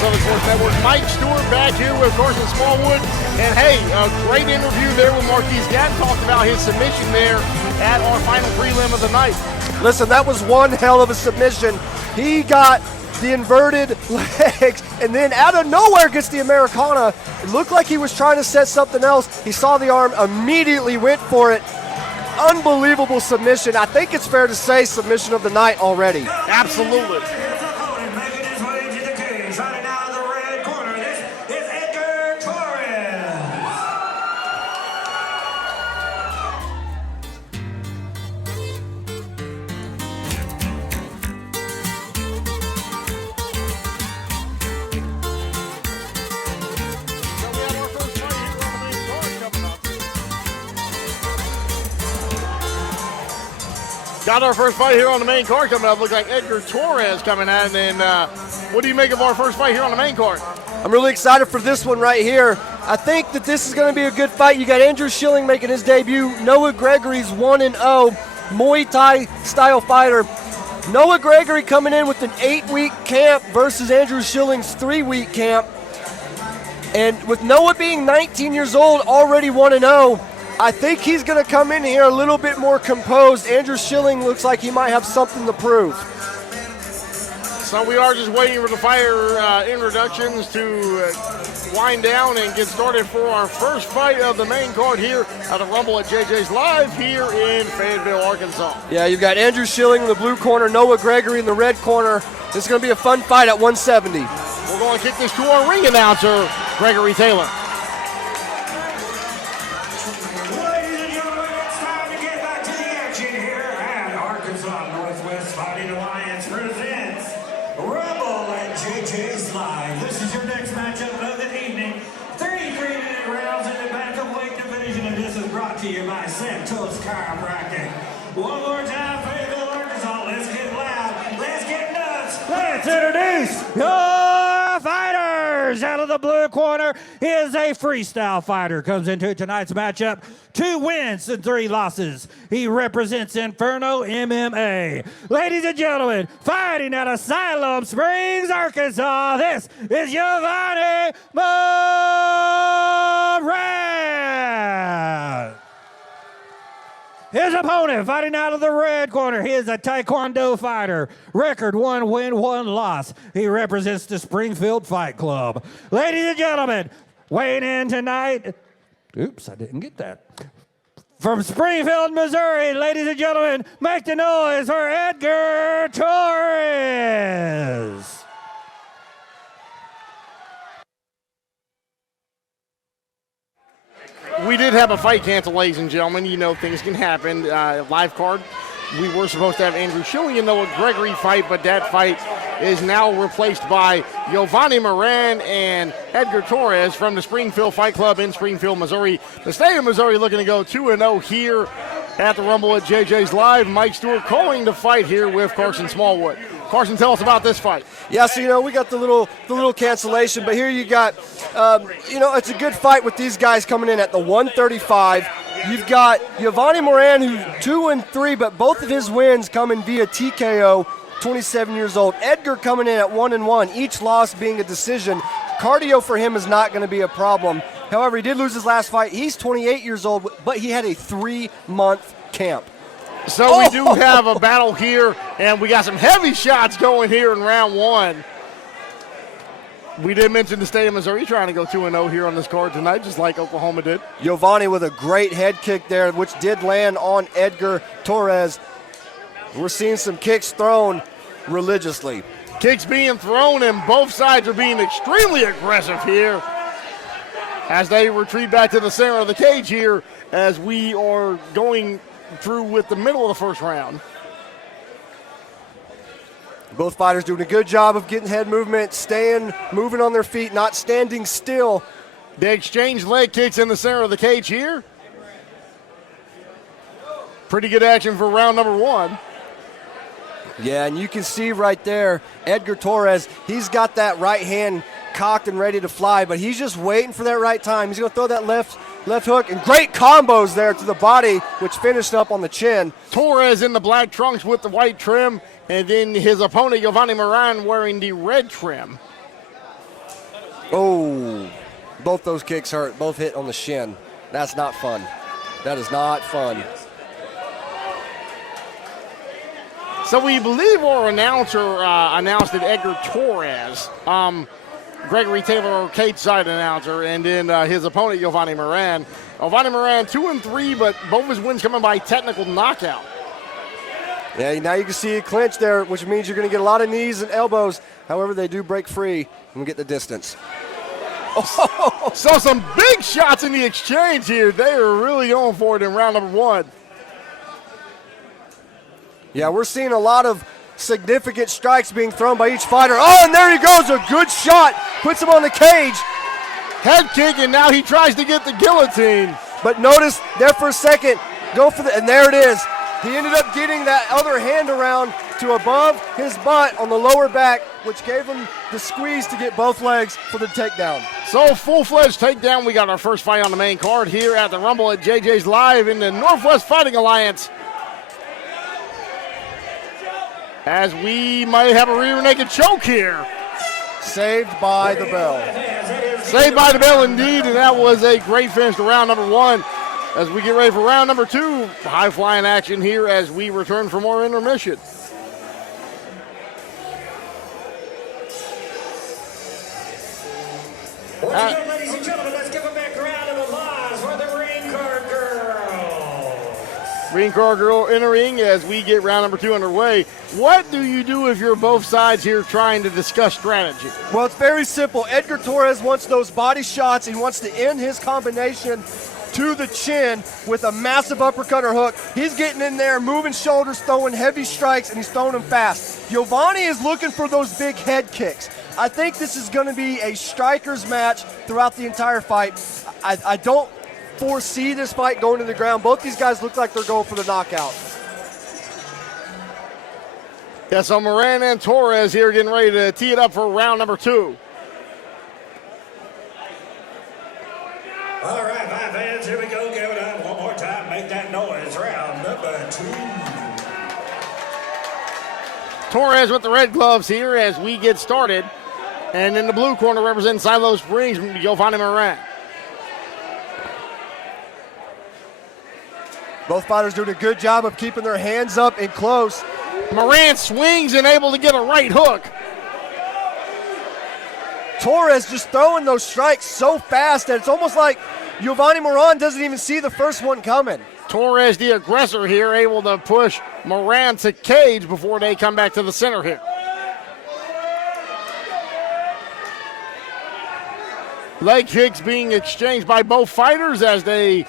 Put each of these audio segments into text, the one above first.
Southern Sports Network. Mike Stewart back here with Carson Smallwood. And hey, a great interview there with Marquise Gatton. Talked about his submission there at our final prelim of the night. Listen, that was one hell of a submission. He got the inverted legs, and then out of nowhere gets the Americana. It looked like he was trying to set something else. He saw the arm, immediately went for it. Unbelievable submission. I think it's fair to say submission of the night already. Absolutely. Making his way to the cage, fighting out of the red corner. This is Edgar Torres. Got our first fight here on the main card coming up. Looks like Edgar Torres coming in. And what do you make of our first fight here on the main card? I'm really excited for this one right here. I think that this is going to be a good fight. You got Andrew Schilling making his debut. Noah Gregory's 1-0 Muay Thai style fighter. Noah Gregory coming in with an 8-week camp versus Andrew Schilling's 3-week camp. And with Noah being 19 years old, already 1-0, I think he's going to come in here a little bit more composed. Andrew Schilling looks like he might have something to prove. So we are just waiting for the fighter introductions to wind down and get started for our first fight of the main card here at the Rumble at JJ's Live here in Fayetteville, Arkansas. Yeah, you've got Andrew Schilling in the blue corner, Noah Gregory in the red corner. This is going to be a fun fight at 170. We're going to kick this to our ring announcer, Gregory Taylor. One more time, Fayetteville, Arkansas. Let's get loud. Let's get nuts. Let's introduce your fighters. Out of the blue corner is a freestyle fighter. Comes into tonight's matchup. 2 wins and 3 losses. He represents Inferno MMA. Ladies and gentlemen, fighting out of Siloam Springs, Arkansas, this is Yovany Moran. His opponent fighting out of the red corner. He is a Taekwondo fighter. Record 1 win, 1 loss. He represents the Springfield Fight Club. Ladies and gentlemen, weighing in tonight. Oops, I didn't get that. From Springfield, Missouri, ladies and gentlemen, make the noise for Edgar Torres. We did have a fight canceled, ladies and gentlemen. You know, things can happen. Live card, we were supposed to have Andrew Schilling and Noah Gregory fight, but that fight is now replaced by Yovany Moran and Edgar Torres from the Springfield Fight Club in Springfield, Missouri. The state of Missouri looking to go 2-0 here at the Rumble at JJ's Live. Mike Stewart calling the fight here with Carson Smallwood. Carson, tell us about this fight. Yeah, so, we got the little cancellation, but here you got, it's a good fight with these guys coming in at the 135. You've got Yovany Moran, who's 2-3, but both of his wins coming via TKO, 27 years old. Edgar coming in at 1-1, each loss being a decision. Cardio for him is not going to be a problem. However, he did lose his last fight. He's 28 years old, but he had a 3-month camp. So we do have a battle here, and we got some heavy shots going here in round 1. We did mention the state of Missouri trying to go 2-0 here on this card tonight, just like Oklahoma did. Yovany with a great head kick there, which did land on Edgar Torres. We're seeing some kicks thrown religiously. Kicks being thrown, and both sides are being extremely aggressive here as they retreat back to the center of the cage here as we are going through with the middle of the first round. Both fighters doing a good job of getting head movement, moving on their feet, not standing still. They exchange leg kicks in the center of the cage here. Pretty good action for round number 1. Yeah, and you can see right there, Edgar Torres, he's got that right hand cocked and ready to fly, but he's just waiting for that right time. He's going to throw that left hook, and great combos there to the body, which finished up on the chin. Torres in the black trunks with the white trim, and then his opponent, Yovany Moran, wearing the red trim. Oh, both those kicks hurt. Both hit on the shin. That's not fun. That is not fun. So we believe our announcer announced that Edgar Torres, Gregory Taylor, our cage side announcer, and then his opponent, Yovany Moran. Yovany Moran 2-3, but both his wins coming by technical knockout. Yeah, now you can see it clinch there, which means you're going to get a lot of knees and elbows. However, they do break free and get the distance. Oh, so some big shots in the exchange here. They are really going for it in round number 1. Yeah, we're seeing a lot of significant strikes being thrown by each fighter. Oh, and there he goes, a good shot. Puts him on the cage. Head kick, and now he tries to get the guillotine. But notice there for a second, go for the, and there it is. He ended up getting that other hand around to above his butt on the lower back, which gave him the squeeze to get both legs for the takedown. So full-fledged takedown. We got our first fight on the main card here at the Rumble at JJ's Live in the Northwest Fighting Alliance. As we might have a rear naked choke here. Saved by the bell. Saved by the bell indeed, and that was a great finish to round number 1. As we get ready for round number 2, high-flying action here as we return for more intermission. Once again, ladies and gentlemen, let's give a big round of applause for the Green Card Girl. Green Card Girl entering as we get round number 2 underway. What do you do if you're both sides here trying to discuss strategy? Well, it's very simple. Edgar Torres wants those body shots. He wants to end his combination to the chin with a massive uppercut or hook. He's getting in there, moving shoulders, throwing heavy strikes, and he's throwing them fast. Yovany is looking for those big head kicks. I think this is going to be a strikers match throughout the entire fight. I don't foresee this fight going to the ground. Both these guys look like they're going for the knockout. Yeah, so Moran and Torres here getting ready to tee it up for round number 2. All right, my fans, here we go. Give it up one more time. Make that noise. Round number 2. Torres with the red gloves here as we get started. And in the blue corner representing Silo Springs, Yovany Moran. Both fighters doing a good job of keeping their hands up and close. Moran swings and able to get a right hook. Torres just throwing those strikes so fast that it's almost like Yovany Moran doesn't even see the first one coming. Torres, the aggressor here, able to push Moran to cage before they come back to the center here. Leg kicks being exchanged by both fighters as they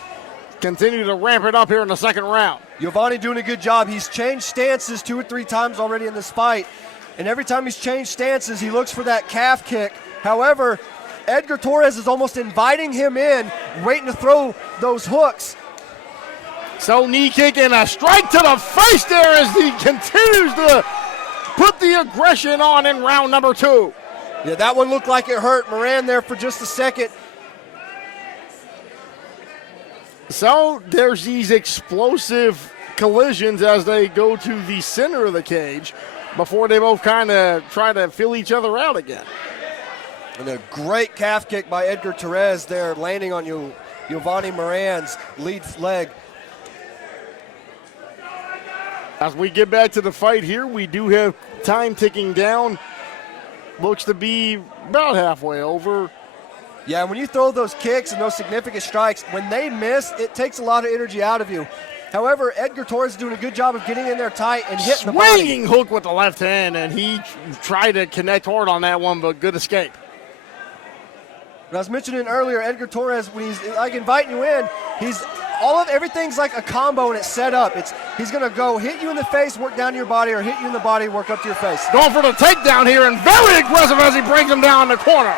continue to ramp it up here in the second round. Yovany doing a good job. He's changed stances 2 or 3 times already in this fight. And every time he's changed stances, he looks for that calf kick. However, Edgar Torres is almost inviting him in, waiting to throw those hooks. So knee kick and a strike to the face there as he continues to put the aggression on in round number 2. Yeah, that one looked like it hurt Moran there for just a second. So there's these explosive collisions as they go to the center of the cage before they both kind of try to fill each other out again. And a great calf kick by Edgar Torres there, landing on Yovany Moran's lead leg. As we get back to the fight here, we do have time ticking down. Looks to be about halfway over. Yeah, when you throw those kicks and those significant strikes, when they miss, it takes a lot of energy out of you. However, Edgar Torres is doing a good job of getting in there tight and hitting the body. Swinging hook with the left hand, and he tried to connect hard on that one, but good escape. And I was mentioning earlier, Edgar Torres, when he's like inviting you in, everything's like a combo and it's set up. He's gonna go hit you in the face, work down to your body, or hit you in the body, work up to your face. Going for the takedown here, and very aggressive as he brings him down in the corner.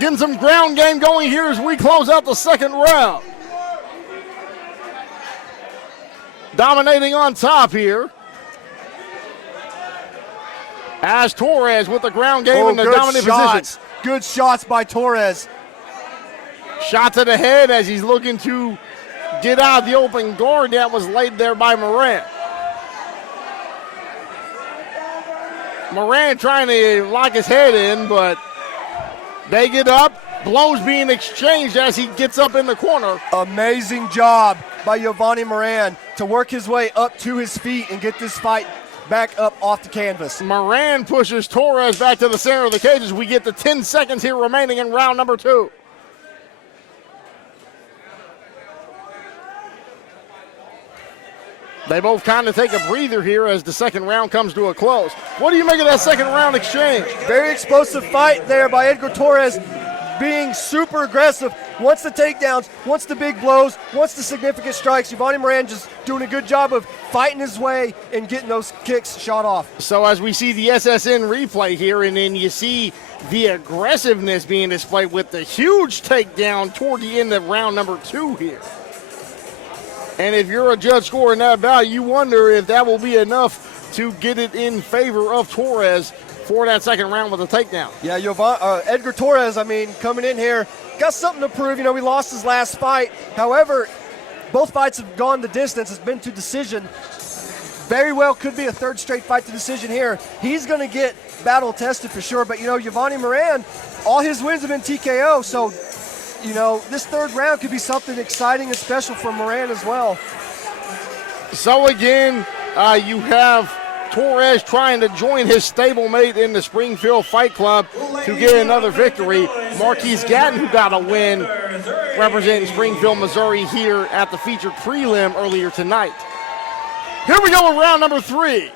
Getting some ground game going here as we close out the second round. Dominating on top here. As Torres with the ground game in the dominant position. Good shots by Torres. Shot to the head as he's looking to get out of the open guard that was laid there by Moran. Moran trying to lock his head in, but they get up. Blows being exchanged as he gets up in the corner. Amazing job by Yovany Moran to work his way up to his feet and get this fight back up off the canvas. Moran pushes Torres back to the center of the cage as we get the 10 seconds here remaining in round number 2. They both kind of take a breather here as the second round comes to a close. What do you make of that second round exchange? Very explosive fight there by Edgar Torres, being super aggressive, wants the takedowns, wants the big blows, wants the significant strikes. Yovany Moran just doing a good job of fighting his way and getting those kicks shot off. So as we see the SSN replay here, and then you see the aggressiveness being displayed with the huge takedown toward the end of round number 2 here. And if you're a judge scoring that bout, you wonder if that will be enough to get it in favor of Torres for that second round with a takedown. Yeah, Edgar Torres, coming in here, got something to prove. He lost his last fight. However, both fights have gone the distance. It's been to decision. Very well could be a third straight fight to decision here. He's going to get battle tested for sure. But, Yovany Moran, all his wins have been TKO. So, this third round could be something exciting and special for Moran as well. So, again, you have Torres trying to join his stablemate in the Springfield Fight Club to get another victory. Marquise Gatton, who got a win representing Springfield, Missouri here at the featured prelim earlier tonight. Here we go with round number 3.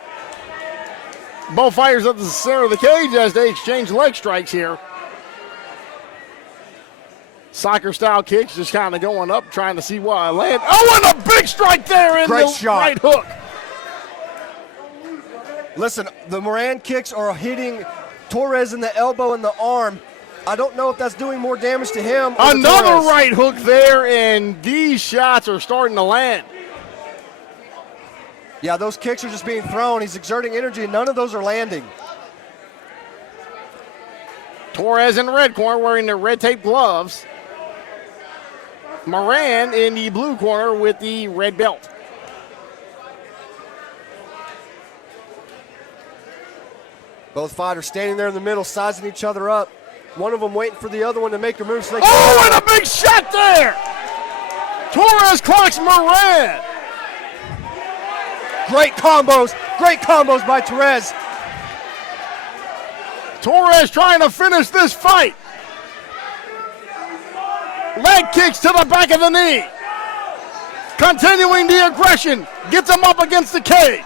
Both fighters at the center of the cage as they exchange leg strikes here. Soccer-style kicks just kind of going up, trying to see what I land. Oh, and a big strike there in the right hook. Listen, the Moran kicks are hitting Torres in the elbow and the arm. I don't know if that's doing more damage to him or another Torres. right hook there, and these shots are starting to land. Yeah, those kicks are just being thrown. He's exerting energy, and none of those are landing. Torres in the red corner wearing the red tape gloves. Moran in the blue corner with the red belt. Both fighters standing there in the middle, sizing each other up. One of them waiting for the other one to make a move. So they and a big shot there! Torres clocks Moran. Great combos by Torres. Torres trying to finish this fight. Leg kicks to the back of the knee. Continuing the aggression. Gets him up against the cage.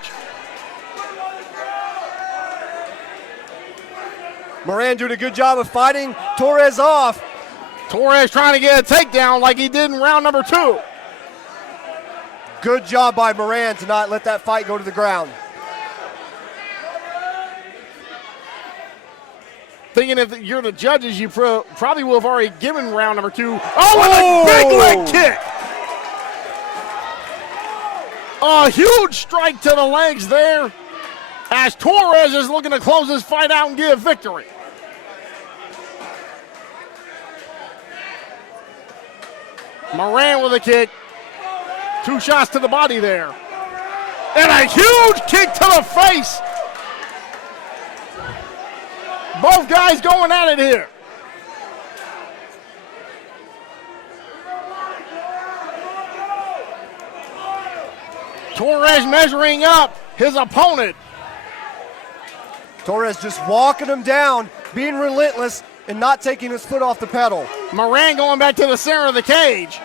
Moran doing a good job of fighting Torres off. Torres trying to get a takedown like he did in round number 2. Good job by Moran to not let that fight go to the ground. Thinking if you're the judges, you probably will have already given round number 2. Oh, and a big leg kick. A huge strike to the legs there as Torres is looking to close this fight out and get a victory. Moran with a kick. 2 shots to the body there. And a huge kick to the face. Both guys going at it here. Torres measuring up his opponent. Torres just walking him down, being relentless, and not taking his foot off the pedal. Moran going back to the center of the cage.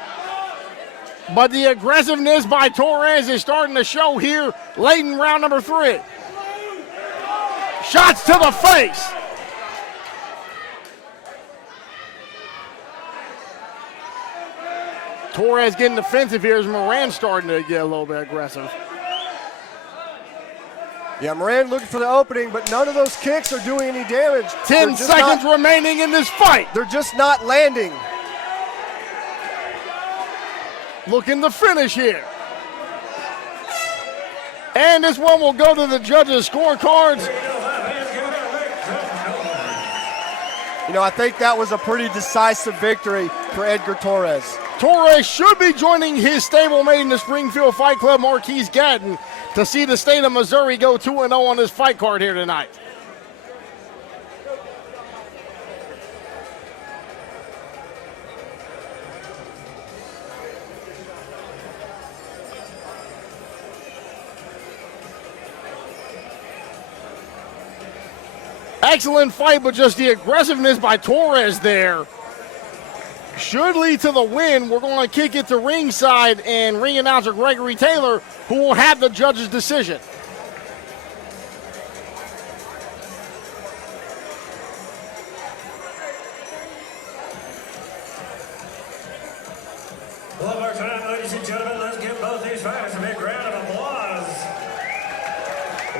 But the aggressiveness by Torres is starting to show here late in round number 3. Shots to the face. Torres getting defensive here as Moran starting to get a little bit aggressive. Yeah, Moran looking for the opening, but none of those kicks are doing any damage. 10 seconds remaining in this fight. They're just not landing. Looking to finish here. And this one will go to the judges' scorecards. I think that was a pretty decisive victory for Edgar Torres. Torres should be joining his stablemate in the Springfield Fight Club, Marquise Gatton, to see the state of Missouri go 2-0 on this fight card here tonight. Excellent fight, but just the aggressiveness by Torres there should lead to the win. We're going to kick it to ringside and ring announcer Gregory Taylor, who will have the judge's decision. One more time, ladies and gentlemen, let's give both these fighters a big round of applause.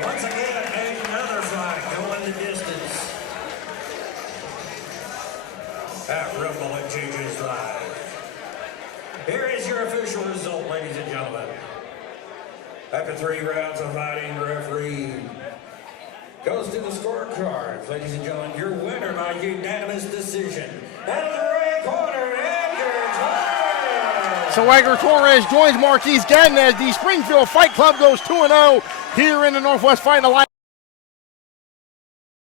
Once again, another fight going the distance. At Rumble and Changes Live. Here is your official result, ladies and gentlemen. After 3 rounds of fighting, referee goes to the scorecards. Ladies and gentlemen, your winner by unanimous decision. Out of the red corner, Edgar Torres. So Edgar Torres joins Marquise Gadden as the Springfield Fight Club goes 2-0 here in the Northwest Fighting Alliance.